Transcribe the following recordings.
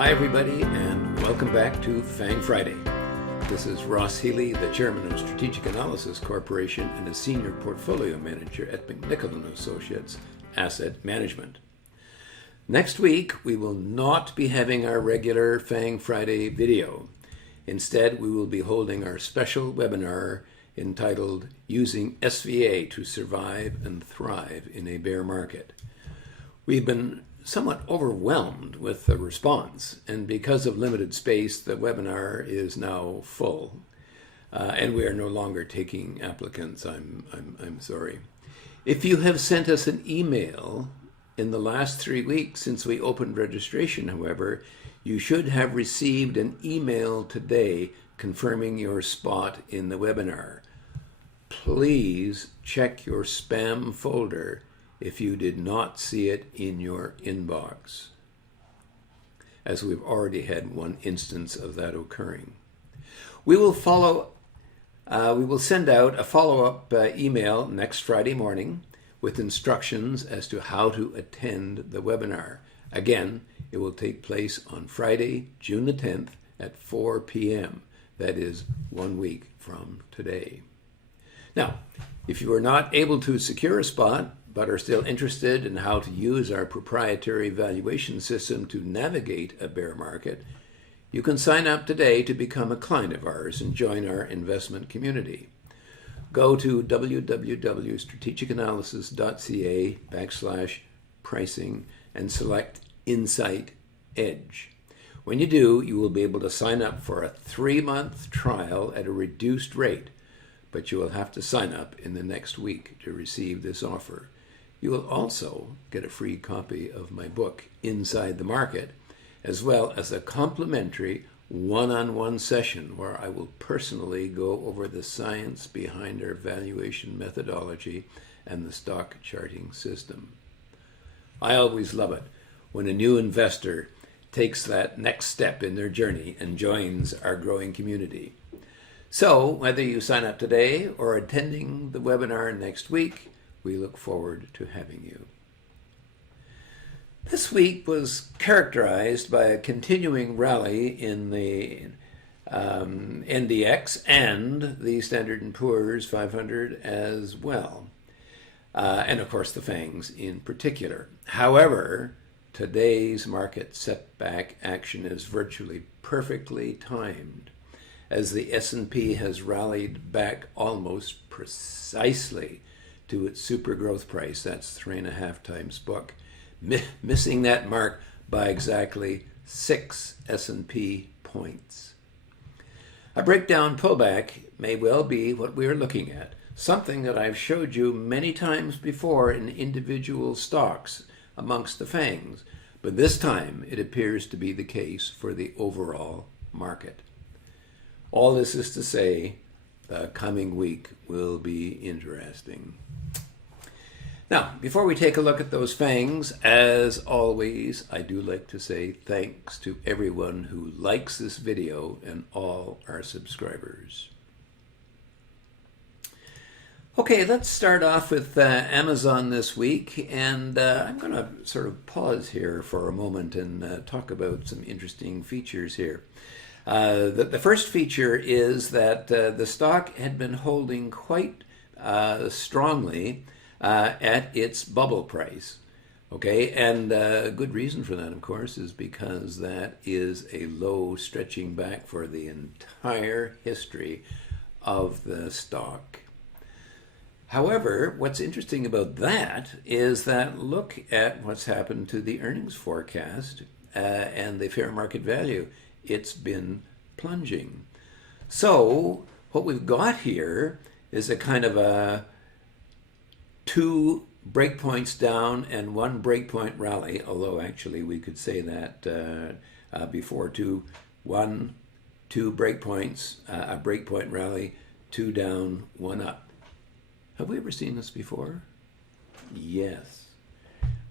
Hi everybody, and welcome back to FANG Friday. This is Ross Healy, the Chairman of Strategic Analysis Corporation and a Senior Portfolio Manager at McNichol & Associates Asset Management. Next week, we will not be having our regular FANG Friday video. Instead, we will be holding our special webinar entitled Using SVA to Survive and Thrive in a Bear Market. We've been somewhat overwhelmed with the response, and because of limited space, the webinar is now full, and we are no longer taking applicants. I'm sorry. If you have sent us an email in the last 3 weeks since we opened registration, however, you should have received an email today confirming your spot in the webinar. Please check your spam folder if you did not see it in your inbox, as we've already had one instance of that occurring. We will send out a follow-up email next Friday morning with instructions as to how to attend the webinar. Again, it will take place on Friday, June the 10th at 4 p.m. That is 1 week from today. Now, if you are not able to secure a spot, but are still interested in how to use our proprietary valuation system to navigate a bear market, you can sign up today to become a client of ours and join our investment community. Go to www.strategicanalysis.ca/pricing and select Insight Edge. When you do, you will be able to sign up for a 3-month trial at a reduced rate, but you will have to sign up in the next week to receive this offer. You will also get a free copy of my book, Inside the Market, as well as a complimentary one-on-one session where I will personally go over the science behind our valuation methodology and the stock charting system. I always love it when a new investor takes that next step in their journey and joins our growing community. So, whether you sign up today or attending the webinar next week, we look forward to having you. This week was characterized by a continuing rally in the NDX and the Standard & Poor's 500 as well, and of course the FANGs in particular. However, today's market setback action is virtually perfectly timed, as the S&P has rallied back almost precisely to its super growth price. That's 3.5 times book, missing that mark by exactly 6 S&P points. A breakdown pullback may well be what we are looking at, something that I've showed you many times before in individual stocks amongst the FANGs, but this time it appears to be the case for the overall market. All this is to say, the coming week will be interesting. Now, before we take a look at those FANGs, as always, I do like to say thanks to everyone who likes this video and all our subscribers. Okay, let's start off with Amazon this week, and I'm going to sort of pause here for a moment and talk about some interesting features here. The first feature is that the stock had been holding quite strongly at its bubble price. Okay, and a good reason for that, of course, is because that is a low stretching back for the entire history of the stock. However, what's interesting about that is that look at what's happened to the earnings forecast and the fair market value. It's been plunging. So what we've got here is a kind of a 2 breakpoints down and 1 breakpoint rally, although actually we could say that before 2 breakpoints, a breakpoint rally, 2 down, 1 up. Have we ever seen this before? Yes.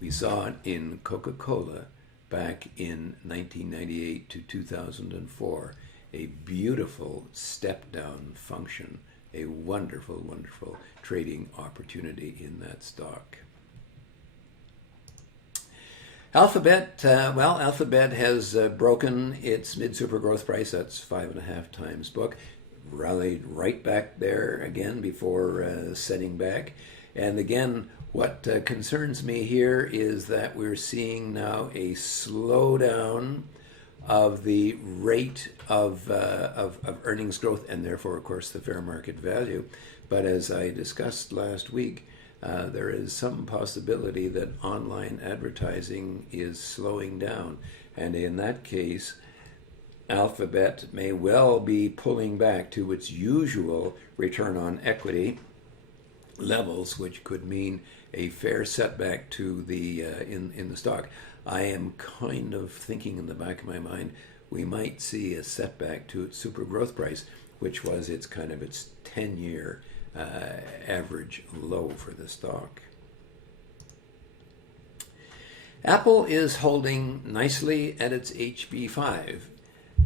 We saw it in Coca-Cola back in 1998 to 2004. A beautiful step-down function, a wonderful, wonderful trading opportunity in that stock. Alphabet, Alphabet has broken its mid-super growth price. That's 5.5 times book. Rallied right back there again before setting back. And again, what concerns me here is that we're seeing now a slowdown of the rate of earnings growth, and therefore, of course, the fair market value. But as I discussed last week, there is some possibility that online advertising is slowing down. And in that case, Alphabet may well be pulling back to its usual return on equity levels, which could mean a fair setback to the in the stock. I am kind of thinking in the back of my mind we might see a setback to its super growth price, which was its 10-year average low for the stock. Apple is holding nicely at its HB5.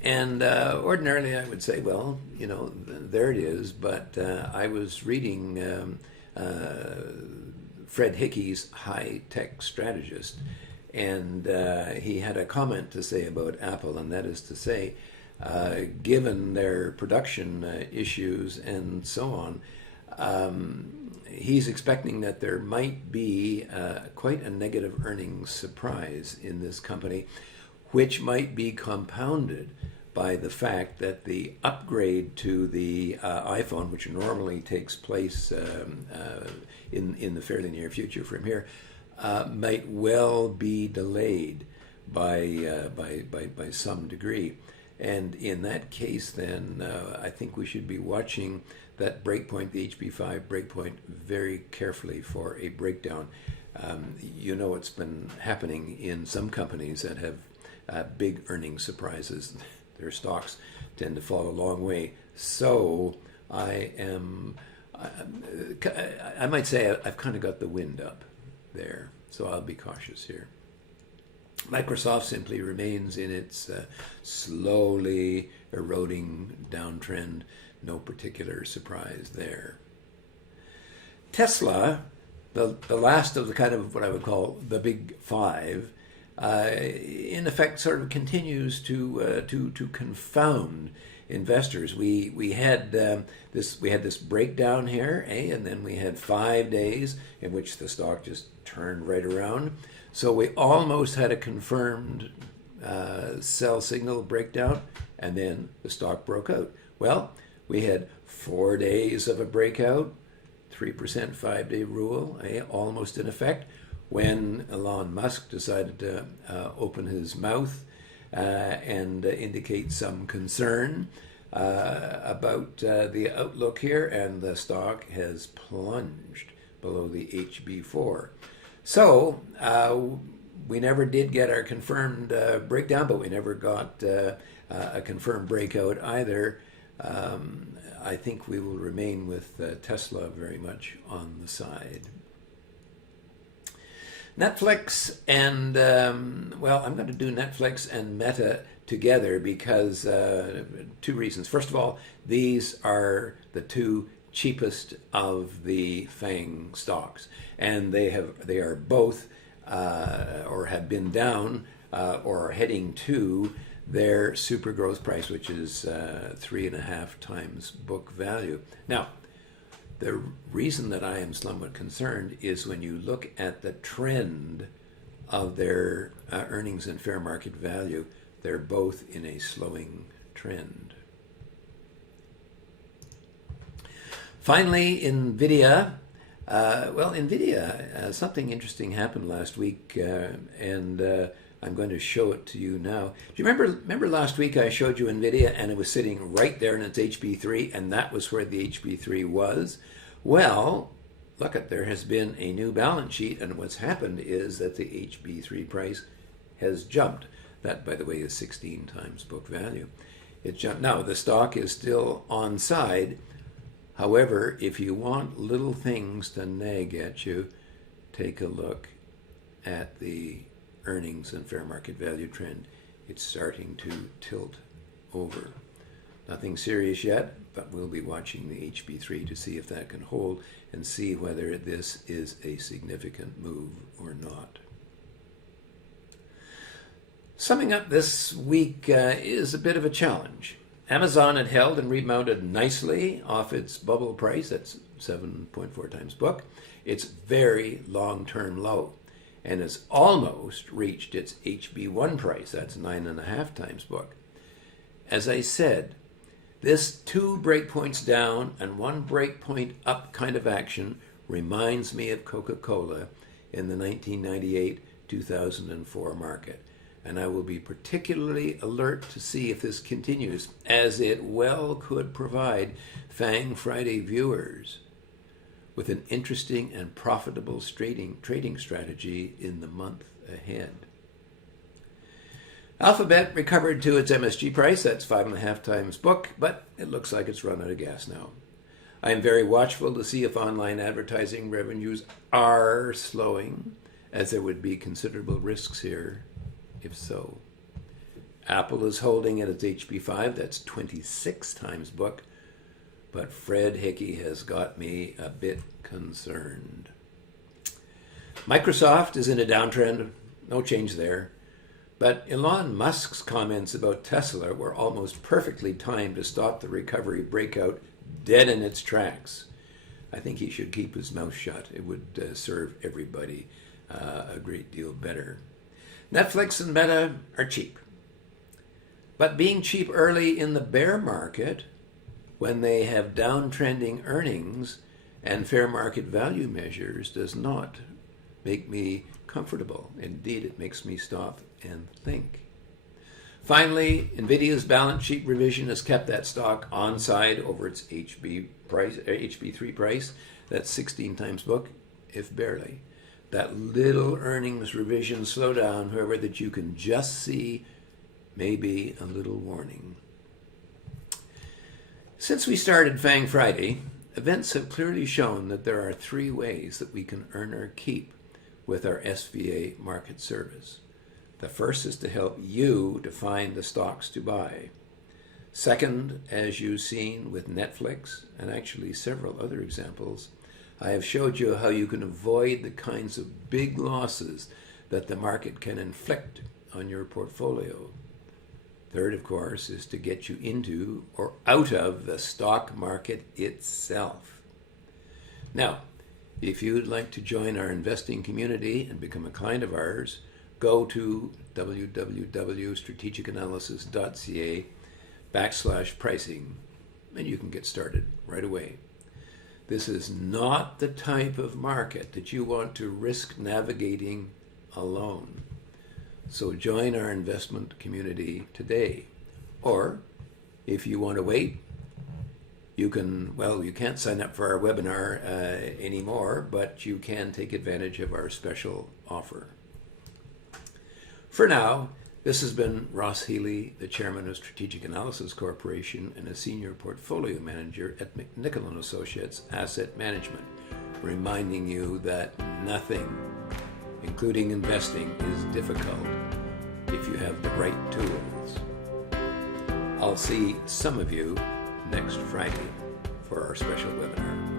And ordinarily I would say, well, there it is. But I was reading Fred Hickey's High Tech Strategist, and he had a comment to say about Apple, and that is to say, given their production issues and so on, he's expecting that there might be quite a negative earnings surprise in this company, which might be compounded by the fact that the upgrade to the iPhone, which normally takes place in the fairly near future from here, might well be delayed by some degree. And in that case, then I think we should be watching that breakpoint, the HB5 breakpoint, very carefully for a breakdown. It's been happening in some companies that have big earnings surprises. Their stocks tend to fall a long way. So I might say I've kind of got the wind up there. So I'll be cautious here. Microsoft simply remains in its slowly eroding downtrend. No particular surprise there. Tesla, the last of the kind of what I would call the big five, in effect sort of continues to confound investors. We had this breakdown here, and then we had 5 days in which the stock just turned right around. So we almost had a confirmed sell signal breakdown, and then the stock broke out. Well, we had 4 days of a breakout, 3% 5-day rule, almost in effect, when Elon Musk decided to open his mouth and indicate some concern about the outlook here, and the stock has plunged below the HB4. So we never did get our confirmed breakdown, but we never got a confirmed breakout either. I think we will remain with Tesla very much on the side. Netflix and, I'm going to do Netflix and Meta together because 2 reasons. First of all, these are the 2 cheapest of the FANG stocks, and they are both or have been down or are heading to their super growth price, which is 3.5 times book value. Now, the reason that I am somewhat concerned is when you look at the trend of their earnings and fair market value, they're both in a slowing trend. Remember NVIDIA. NVIDIA, something interesting happened last week, and I'm going to show it to you now. Do you remember last week I showed you NVIDIA and it was sitting right there in its HB3, and that was where the HB3 was? Well, look, there has been a new balance sheet, and what's happened is that the HB3 price has jumped. That, by the way, is 16 times book value. It jumped. Now, the stock is still on side. However, if you want little things to nag at you, take a look at the earnings and fair market value trend. It's starting to tilt over. Nothing serious yet, but we'll be watching the HB3 to see if that can hold and see whether this is a significant move or not. Summing up this week is a bit of a challenge. Amazon had held and rebounded nicely off its bubble price, that's 7.4 times book, its very long-term low, and has almost reached its HB1 price, that's 9.5 times book. As I said, this 2 breakpoints down and 1 breakpoint up kind of action reminds me of Coca-Cola in the 1998-2004 market. And I will be particularly alert to see if this continues, as it well could provide FANG Friday viewers with an interesting and profitable trading strategy in the month ahead. Alphabet recovered to its MSG price, that's 5.5 times book, but it looks like it's run out of gas now. I am very watchful to see if online advertising revenues are slowing, as there would be considerable risks here if so. Apple is holding at its HB5, that's 26 times book, but Fred Hickey has got me a bit concerned. Microsoft is in a downtrend, no change there, but Elon Musk's comments about Tesla were almost perfectly timed to stop the recovery breakout dead in its tracks. I think he should keep his mouth shut. It would serve everybody a great deal better. Netflix and Meta are cheap. But being cheap early in the bear market, when they have downtrending earnings and fair market value measures, does not make me comfortable. Indeed, it makes me stop and think. Finally, NVIDIA's balance sheet revision has kept that stock on side over its HB3 price. That's 16 times book, if barely. That little earnings revision slowdown, however, that you can just see may be a little warning. Since we started FANG Friday, events have clearly shown that there are 3 ways that we can earn our keep with our SVA market service. The first is to help you define the stocks to buy. Second, as you've seen with Netflix and actually several other examples, I have showed you how you can avoid the kinds of big losses that the market can inflict on your portfolio. Third, of course, is to get you into or out of the stock market itself. Now, if you'd like to join our investing community and become a client of ours, go to www.strategicanalysis.ca/pricing and you can get started right away. This is not the type of market that you want to risk navigating alone. So join our investment community today. Or if you want to wait, you can't sign up for our webinar anymore, but you can take advantage of our special offer. For now, this has been Ross Healy, the chairman of Strategic Analysis Corporation and a senior portfolio manager at McNichol & Associates Asset Management, reminding you that nothing, including investing, is difficult if you have the right tools. I'll see some of you next Friday for our special webinar.